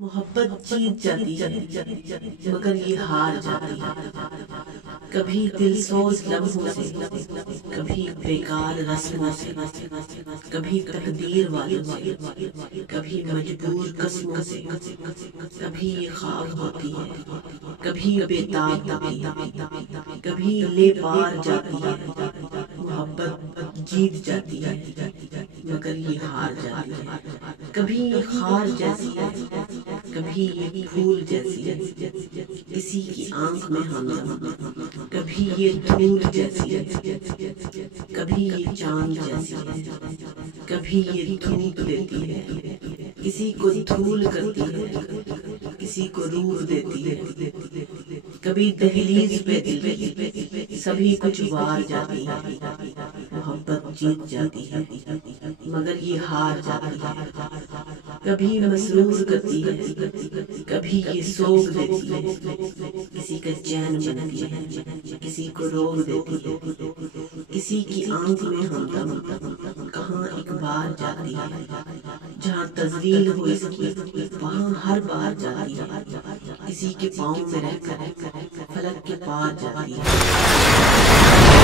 محبت جیت جاتی ہے مگر یہ ہار جاتی ہے، کبھی دل سوز لمحوں سے، کبھی بیکار رسموں سے، کبھی تقدیر والوں سے، کبھی مجبور قسموں سے، کبھی یہ خواب ہوتی ہے، کبھی بے تاب ہوتی ہے، کبھی لے پار جاتی ہے۔ محبت جیت جاتی ہے مگر یہ ہار جاتی ہے، کبھی یہ خار جیسی ہے، کبھی یہ پھول جیسی ہے، کسی کی آنکھ میں ہمدم، کبھی یہ دھول جیسی ہے، کبھی یہ چاند جیسی ہے، کبھی یہ دھوپ دیتی ہے، کسی کو دھول کرتی ہے، کسی کو روح دیتی ہے، کبھی دہلیز پہ دل سبھی کچھ وار جاتی ہے۔ محبت جیت جاتی ہے مگر یہ ہار جاتی ہے، کبھی مسرور کرتی ہے، کبھی یہ سوگ دیتی ہے، کسی کا چین بنتی ہے، کسی کو روگ دیتی ہے، کسی کی آنکھ میں ہمدم کہاں ایک بار جاتی ہے، جہاں تذلیل ہو اس کی وہاں ہر بار جاتی ہے، کسی کے پاؤں میں رہ کر فلک کے پار جاتی ہے۔